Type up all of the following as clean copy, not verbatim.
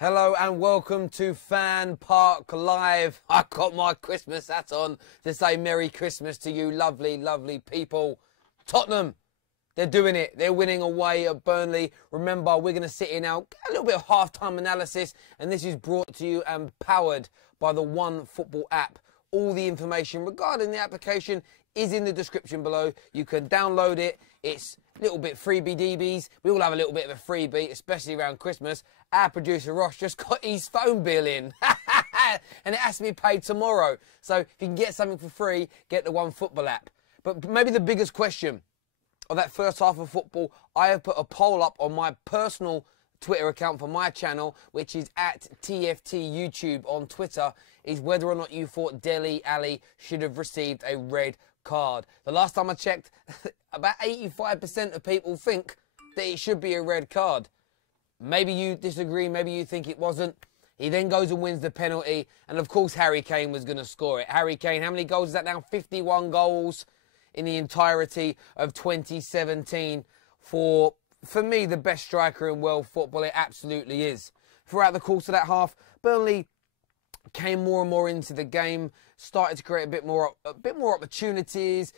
Hello and welcome to FanPark Live. I got my Christmas hat on to say Merry Christmas to you lovely, lovely people. Tottenham, they're doing it. They're winning away at Burnley. Remember, we're going to sit in now, a little bit of half-time analysis, and this is brought to you and powered by the One Football app. All the information regarding the application is in the description below. You can download it. It's a little bit freebie-deebies. We all have a little bit of a freebie, especially around Christmas. Our producer Ross just got his phone bill in. And it has to be paid tomorrow. So if you can get something for free, get the One Football app. But maybe the biggest question of that first half of football, I have put a poll up on my personal Twitter account for my channel, which is at TFT YouTube on Twitter, is whether or not you thought Dele Alli should have received a red card. The last time I checked, about 85% of people think that it should be a red card. Maybe you disagree, maybe you think it wasn't. He then goes and wins the penalty, and of course Harry Kane was going to score it. Harry Kane, how many goals is that now? 51 goals in the entirety of 2017 for me, the best striker in world football. It absolutely is. Throughout the course of that half, Burnley came more and more into the game, started to create a bit more opportunities.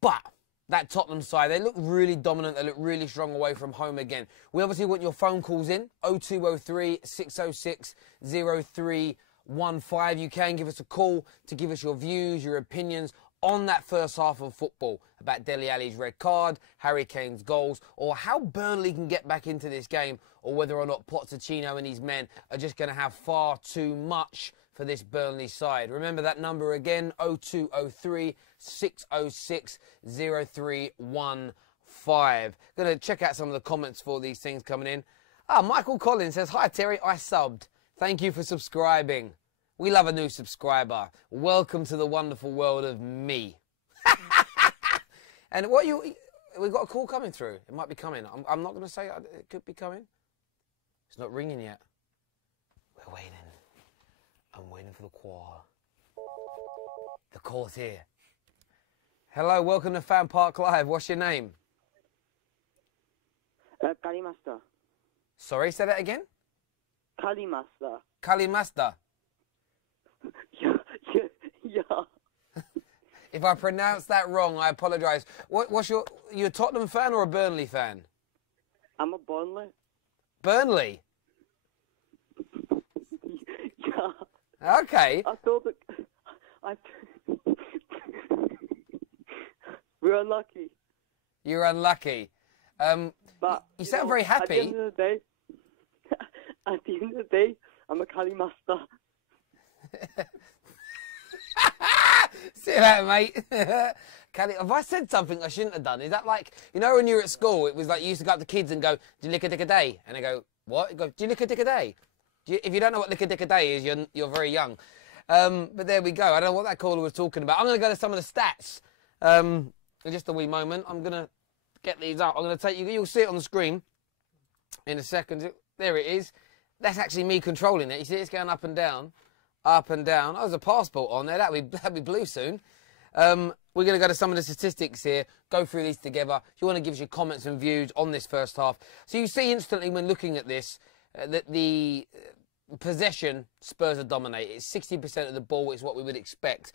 But that Tottenham side, they look really dominant. They look really strong away from home again. We obviously want your phone calls in, 0203 606 0315. You can give us a call to give us your views, your opinions on that first half of football, about Dele Alli's red card, Harry Kane's goals, or how Burnley can get back into this game, or whether or not Pochettino and his men are just going to have far too much for this Burnley side. Remember that number again, 0203 606 0315. Going to check out some of the comments for these things coming in. Michael Collins says, "Hi Terry, I subbed. Thank you for subscribing. We love a new subscriber. Welcome to the wonderful world of me." And we've got a call coming through. It might be coming. I'm not going to say it could be coming. It's not ringing yet. We're waiting. I'm waiting for the call. The call's here. Hello, welcome to FanPark Live. What's your name? Kalimasta. Sorry, say that again? Kalimasta. Kalimasta. Yeah. If I pronounce that wrong, I apologise. You a Tottenham fan or a Burnley fan? I'm a Burnley. Burnley? Yeah. Okay. I thought we're unlucky. You're unlucky. But you sound very happy. At the end of the day, I'm a Kalimasta. See that, mate? Have I said something I shouldn't have done? Is that like, you know, when you were at school, it was like you used to go up to kids and go, "Do you lick a dick a day?" And they go, "What?" You go, "Do you lick a dick a day?" If you don't know what lick a dick a day is, you're very young. But there we go. I don't know what that caller was talking about. I'm going to go to some of the stats. In just a wee moment, I'm going to get these up. I'm going to take you. You'll see it on the screen in a second. There it is. That's actually me controlling it. You see it's going up and down. Up and down. Oh, there's a passport on there. That'll be blue soon. We're going to go to some of the statistics here, go through these together. If you want to give us your comments and views on this first half. So you see instantly when looking at this that the possession, Spurs are dominated. It's 60% of the ball is what we would expect.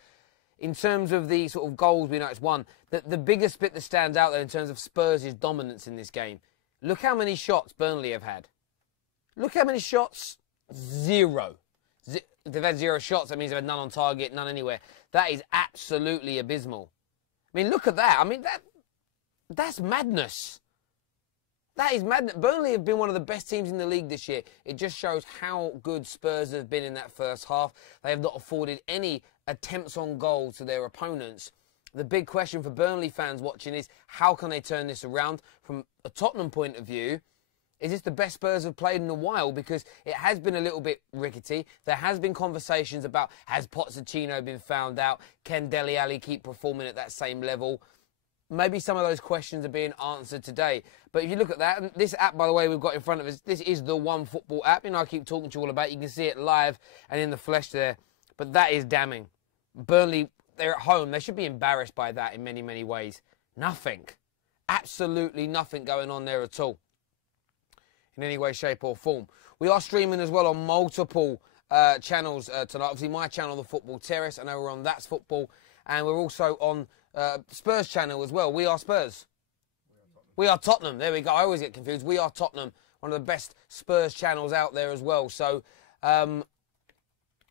In terms of the sort of goals we know it's won, the biggest bit that stands out there in terms of Spurs' dominance in this game. Look how many shots Burnley have had. Look how many shots. Zero. If they've had 0 shots, that means they've had none on target, none anywhere. That is absolutely abysmal. I mean, look at that. I mean, that's madness. That is madness. Burnley have been one of the best teams in the league this year. It just shows how good Spurs have been in that first half. They have not afforded any attempts on goal to their opponents. The big question for Burnley fans watching is, how can they turn this around? From a Tottenham point of view, is this the best Spurs have played in a while? Because it has been a little bit rickety. There has been conversations about, has Pochettino been found out? Can Dele Alli keep performing at that same level? Maybe some of those questions are being answered today. But if you look at that, and this app, by the way, we've got in front of us, this is the One Football app. You know, I keep talking to you all about it. You can see it live and in the flesh there. But that is damning. Burnley, they're at home. They should be embarrassed by that in many, many ways. Nothing. Absolutely nothing going on there at all, in any way, shape or form. We are streaming as well on multiple channels tonight. Obviously, my channel, The Football Terrace. I know we're on That's Football. And we're also on Spurs channel as well. We Are Spurs. We Are Tottenham. There we go. I always get confused. We Are Tottenham. One of the best Spurs channels out there as well. So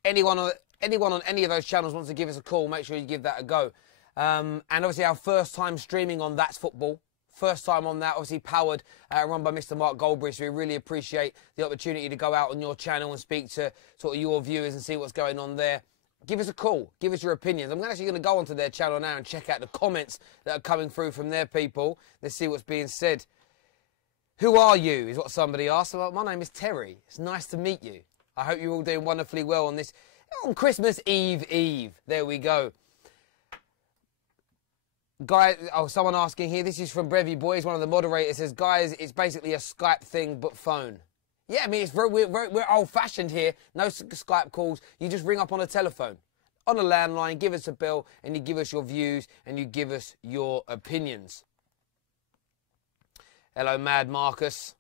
anyone on any of those channels wants to give us a call, make sure you give that a go. And obviously our first time streaming on That's Football. First time on that, obviously powered and run by Mr. Mark Goldbridge. So we really appreciate the opportunity to go out on your channel and speak to sort of your viewers and see what's going on there. Give us a call. Give us your opinions. I'm actually going to go onto their channel now and check out the comments that are coming through from their people. Let's see what's being said. Who are you, is what somebody asked. Well, my name is Terry. It's nice to meet you. I hope you're all doing wonderfully well on this, on Christmas Eve. There we go. Guy, someone asking here, this is from Brevy Boys, one of the moderators, says, guys, it's basically a Skype thing, but phone. Yeah, I mean, we're old-fashioned here. No Skype calls. You just ring up on a telephone, on a landline, give us a bill, and you give us your views, and you give us your opinions. Hello, Mad Marcus.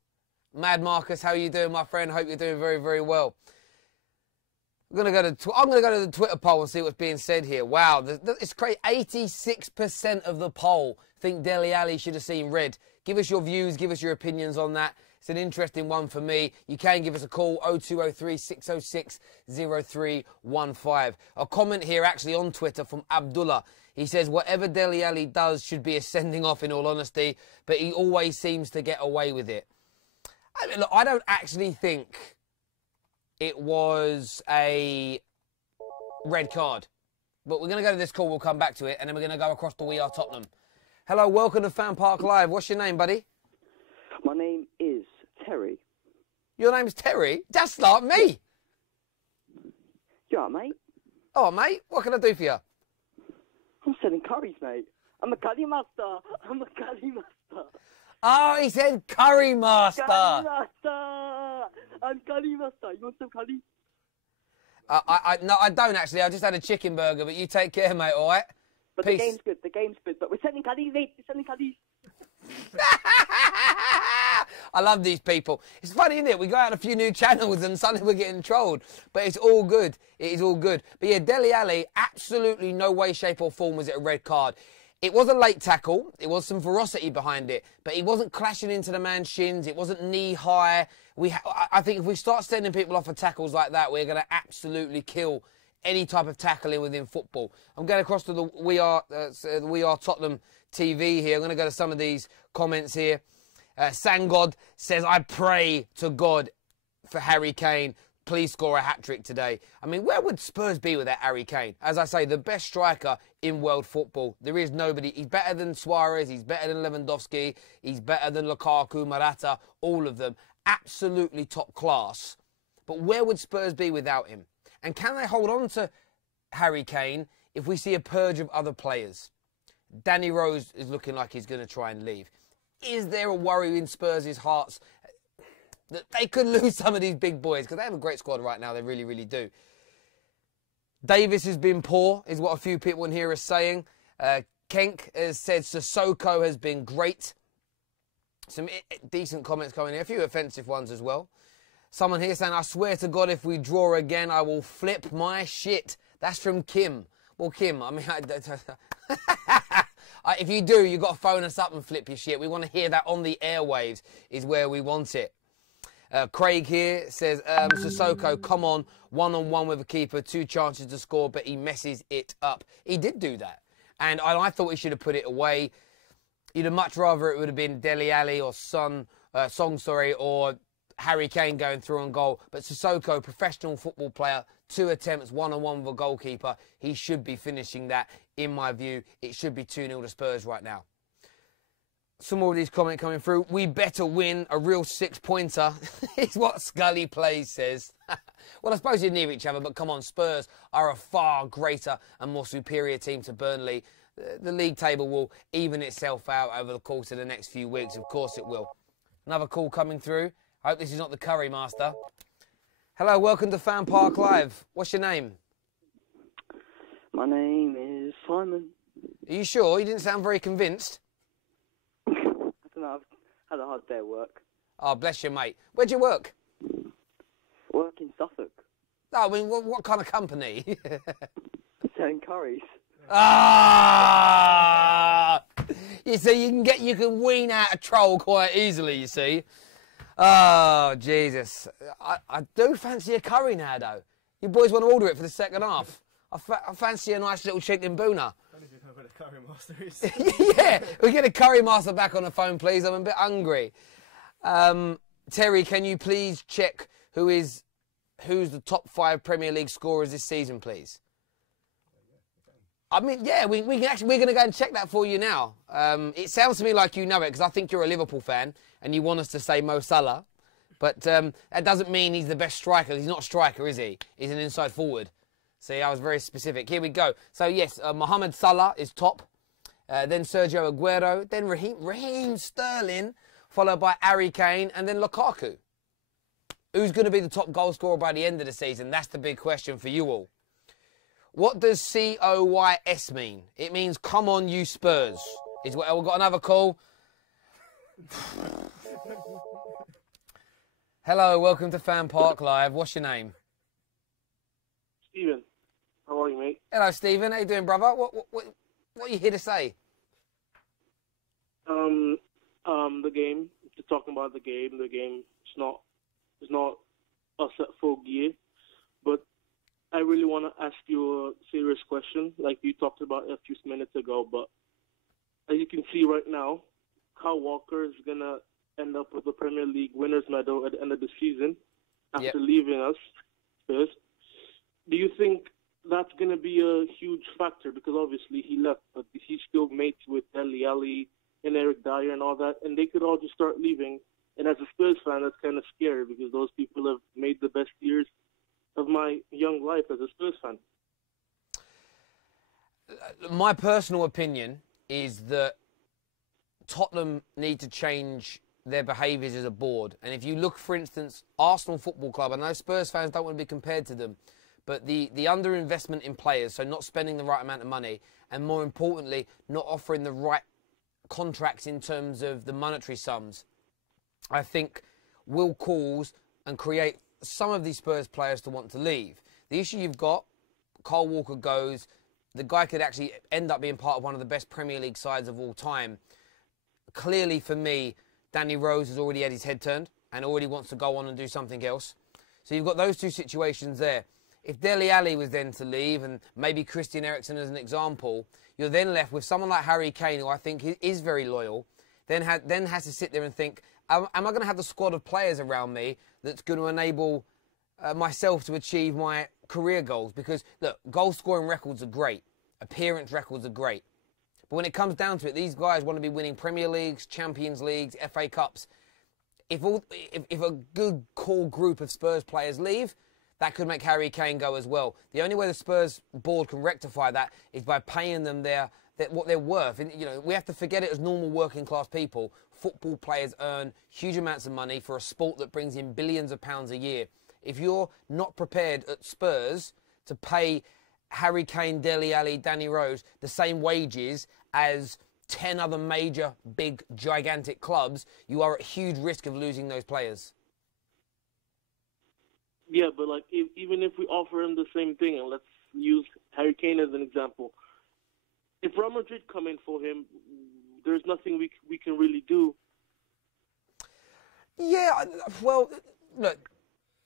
Mad Marcus, how are you doing, my friend? Hope you're doing very, very well. I'm going to go to the Twitter poll and see what's being said here. Wow, it's crazy. 86% of the poll think Dele Alli should have seen red. Give us your views, give us your opinions on that. It's an interesting one for me. You can give us a call, 0203 606 0315. A comment here actually on Twitter from Abdullah. He says, whatever Dele Alli does should be a sending off in all honesty, but he always seems to get away with it. I mean, look, I don't actually think it was a red card. But we're going to go to this call, we'll come back to it, and then we're going to go across to We Are Tottenham. Hello, welcome to FanPark Live. What's your name, buddy? My name is Terry. Your name's Terry? That's like me. You alright, mate? Oh, mate, what can I do for you? I'm selling curries, mate. I'm a curry master. I'm a curry master. Oh, he said curry master. Curry master. I'm curry master. You want some curry? No, I don't actually. I just had a chicken burger, but you take care, mate, all right? But Peace. the game's good. The game's good. But we're selling curries, mate. We're selling curries. I love these people. It's funny, isn't it? We go out on a few new channels and suddenly we're getting trolled. But it's all good. It is all good. But yeah, Dele Alli, absolutely no way, shape or form was it a red card. It was a late tackle. It was some ferocity behind it. But he wasn't clashing into the man's shins. It wasn't knee high. I think if we start sending people off for tackles like that, we're going to absolutely kill any type of tackling within football. I'm going across to the We Are Tottenham TV here. I'm going to go to some of these comments here. Sangod says, I pray to God for Harry Kane. Please score a hat-trick today. I mean, where would Spurs be without Harry Kane? As I say, the best striker in world football. There is nobody. He's better than Suarez. He's better than Lewandowski. He's better than Lukaku, Morata, all of them. Absolutely top class. But where would Spurs be without him? And can they hold on to Harry Kane if we see a purge of other players? Danny Rose is looking like he's going to try and leave. Is there a worry in Spurs' hearts that they could lose some of these big boys? Because they have a great squad right now. They really, really do. Davis has been poor, is what a few people in here are saying. Kenk has said Sissoko has been great. Some decent comments coming here. A few offensive ones as well. Someone here saying, I swear to God, if we draw again, I will flip my shit. That's from Kim. Well, Kim, I mean, if you do, you've got to phone us up and flip your shit. We want to hear that on the airwaves is where we want it. Craig here says, Sissoko, come on, one-on-one with a keeper, 2 chances to score, but he messes it up. He did do that. And I thought he should have put it away. You'd have much rather it would have been Dele Alli or Song, or Harry Kane going through on goal. But Sissoko, professional football player, 2 attempts, one-on-one with a goalkeeper. He should be finishing that, in my view. It should be 2-0 to Spurs right now. Some more of these comments coming through. We better win. A real 6-pointer is what Scully Plays says. Well, I suppose you're near each other, but come on, Spurs are a far greater and more superior team to Burnley. The league table will even itself out over the course of the next few weeks. Of course it will. Another call coming through. I hope this is not the Curry Master. Hello, welcome to FanPark Live. What's your name? My name is Simon. Are you sure? You didn't sound very convinced. I don't know, I've had a hard day at work. Oh, bless you, mate. Where'd you work? Work in Suffolk. Oh, I mean, what kind of company? Selling curries. Ah! You see, you can wean out a troll quite easily, you see. Oh, Jesus. I do fancy a curry now, though. You boys want to order it for the second half? I fancy a nice little chicken boona. I don't even know where the curry master is. Yeah, we get a curry master back on the phone, please. I'm a bit hungry. Terry, can you please check who's the top 5 Premier League scorers this season, please? I mean, yeah, we're going to go and check that for you now. It sounds to me like you know it, because I think you're a Liverpool fan and you want us to say Mo Salah. But that doesn't mean he's the best striker. He's not a striker, is he? He's an inside forward. See, I was very specific. Here we go. So, yes, Mohamed Salah is top. Then Sergio Aguero. Then Raheem Sterling, followed by Harry Kane. And then Lukaku. Who's going to be the top goal scorer by the end of the season? That's the big question for you all. What does COYS mean? It means, come on, you Spurs. We've got another call. Hello, welcome to FanPark Live. What's your name? Stephen, how are you, mate? Hello, Stephen. How you doing, brother? What are you here to say? The game. Just talking about the game. The game is not us at full gear, but I really want to ask you a serious question, like you talked about a few minutes ago. But as you can see right now, Kyle Walker is gonna end up with the Premier League winners medal at the end of the season after leaving us. Spurs. Do you think that's going to be a huge factor? Because obviously he left, but he's still mates with Dele Alli and Eric Dyer and all that, and they could all just start leaving. And as a Spurs fan, that's kind of scary because those people have made the best years of my young life as a Spurs fan. My personal opinion is that Tottenham need to change their behaviours as a board. And if you look, for instance, Arsenal Football Club, I know Spurs fans don't want to be compared to them, but the underinvestment in players, so not spending the right amount of money, and more importantly, not offering the right contracts in terms of the monetary sums, I think will cause and create some of these Spurs players to want to leave. The issue you've got, Kyle Walker goes, the guy could actually end up being part of one of the best Premier League sides of all time. Clearly, for me, Danny Rose has already had his head turned and already wants to go on and do something else. So you've got those two situations there. If Dele Alli was then to leave, and maybe Christian Eriksen as an example, you're then left with someone like Harry Kane, who I think is very loyal, then has to sit there and think, am I going to have the squad of players around me that's going to enable myself to achieve my career goals? Because, look, goal-scoring records are great. Appearance records are great. But when it comes down to it, these guys want to be winning Premier Leagues, Champions Leagues, FA Cups. If a good core group of Spurs players leave, that could make Harry Kane go as well. The only way the Spurs board can rectify that is by paying them what they're worth. And, you know, we have to forget it as normal working class people. Football players earn huge amounts of money for a sport that brings in billions of pounds a year. If you're not prepared at Spurs to pay Harry Kane, Dele Alli, Danny Rose the same wages as 10 other major, big, gigantic clubs, you are at huge risk of losing those players. Yeah, but like even if we offer him the same thing, and let's use Harry Kane as an example, if Real Madrid come in for him, there's nothing we can really do. Yeah, well, look,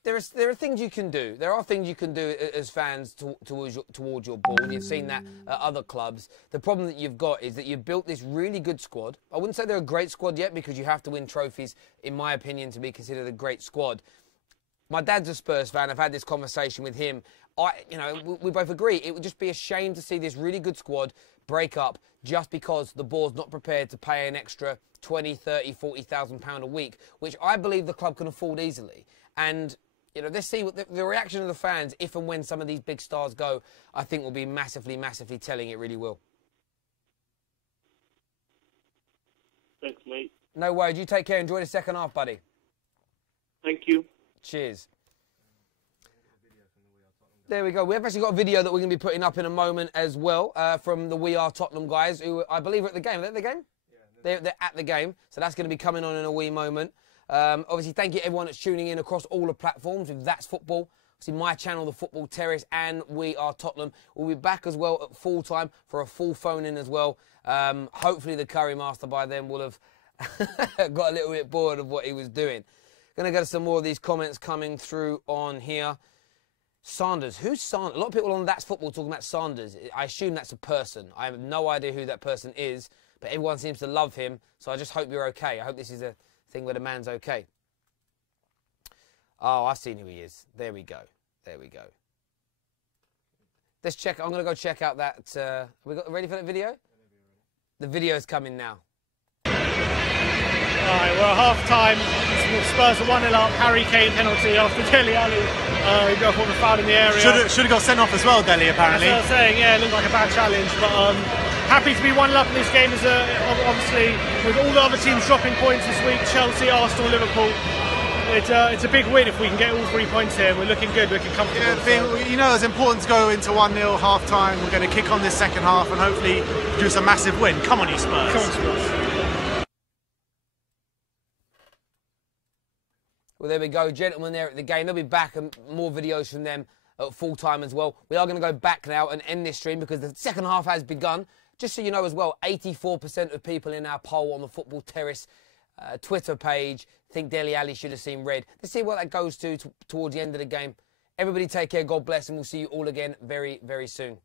there are things you can do. There are things you can do as fans towards your board. You've seen that at other clubs. The problem that you've got is that you've built this really good squad. I wouldn't say they're a great squad yet because you have to win trophies, in my opinion, to be considered a great squad. My dad's a Spurs fan. I've had this conversation with him. We both agree. It would just be a shame to see this really good squad break up just because the board's not prepared to pay an extra 20, 30, 40,000 pound a week, which I believe the club can afford easily. And, you know, let's see what the reaction of the fans, if and when some of these big stars go, I think will be massively, massively telling. It really will. Thanks, mate. No worries. You take care. Enjoy the second half, buddy. Thank you. Cheers. There we go. We've actually got a video that we're going to be putting up in a moment as well from the We Are Tottenham guys, who I believe are at the game. Are they at the game? Yeah. They're at the game. So that's going to be coming on in a wee moment. Obviously, thank you everyone that's tuning in across all the platforms with That's Football. See my channel, The Football Terrace, and We Are Tottenham. We'll be back as well at full time for a full phone-in as well. Hopefully the Curry Master by then will have got a little bit bored of what he was doing. Going to go to some more of these comments coming through on here. Sanders. Who's Sanders? A lot of people on That's Football talking about Sanders. I assume that's a person. I have no idea who that person is, but everyone seems to love him, so I just hope you're okay. I hope this is a thing where the man's okay. Oh, I've seen who he is. There we go. There we go. Let's check. I'm going to go check out that. We got ready for that video? The video's coming now. All right, we're at half-time. Spurs are 1-0 up. Harry Kane penalty after Dele Alli got caught the foul in the area. Should have got sent off as well, Dele, apparently. That's what I was saying. Yeah, it looked like a bad challenge. But happy to be 1-0 up in this game. Obviously, with all the other teams dropping points this week, Chelsea, Arsenal, Liverpool. It's a big win if we can get all 3 points here. We're looking good, looking comfortable. Yeah, you know, it's important to go into 1-0 half-time. We're going to kick on this second half and hopefully produce a massive win. Come on, you Spurs. Come on, Spurs. Well, there we go, gentlemen, there at the game. They'll be back and more videos from them at full time as well. We are going to go back now and end this stream because the second half has begun. Just so you know as well, 84% of people in our poll on the Football Terrace Twitter page think Dele Alli should have seen red. Let's see what that goes to towards the end of the game. Everybody take care, God bless, and we'll see you all again very, very soon.